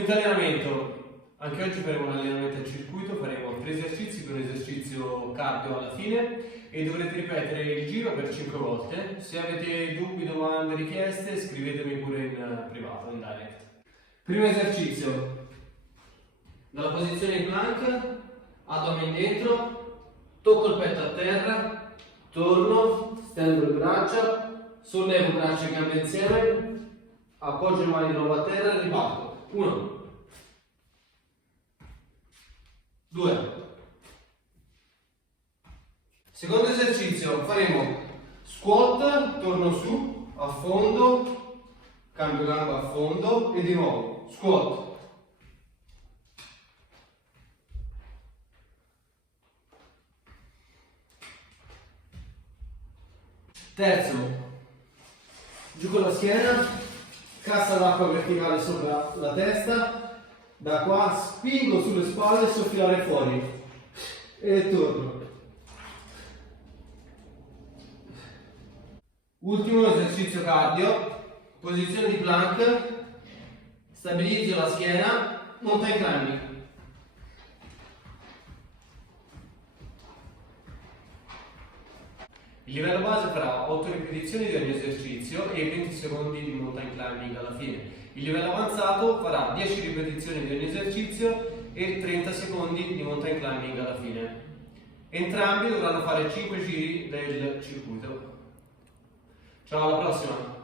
Quinto allenamento, anche oggi faremo un allenamento al circuito, faremo 3 esercizi con un esercizio cardio alla fine e dovrete ripetere il giro per 5 volte. Se avete dubbi, domande, richieste, scrivetemi pure in privato, in direct. Primo esercizio, dalla posizione in plank, addome indietro, tocco il petto a terra, torno, stendo le braccia, sollevo braccia e gambe insieme, appoggio le mani di nuovo a terra e riparto. 1, 2. Secondo esercizio faremo squat, torno su, affondo, cambio gamba, affondo e di nuovo squat. Terzo, giù con la schiena, cassa d'acqua verticale sopra la testa, da qua spingo sulle spalle e soffiare fuori e torno. Ultimo esercizio cardio, posizione di plank, stabilizzo la schiena, mountain climbing. Il livello base farà 8 ripetizioni di ogni esercizio e 20 secondi di mountain climbing alla fine. Il livello avanzato farà 10 ripetizioni di ogni esercizio e 30 secondi di mountain climbing alla fine. Entrambi dovranno fare 5 giri del circuito. Ciao, alla prossima!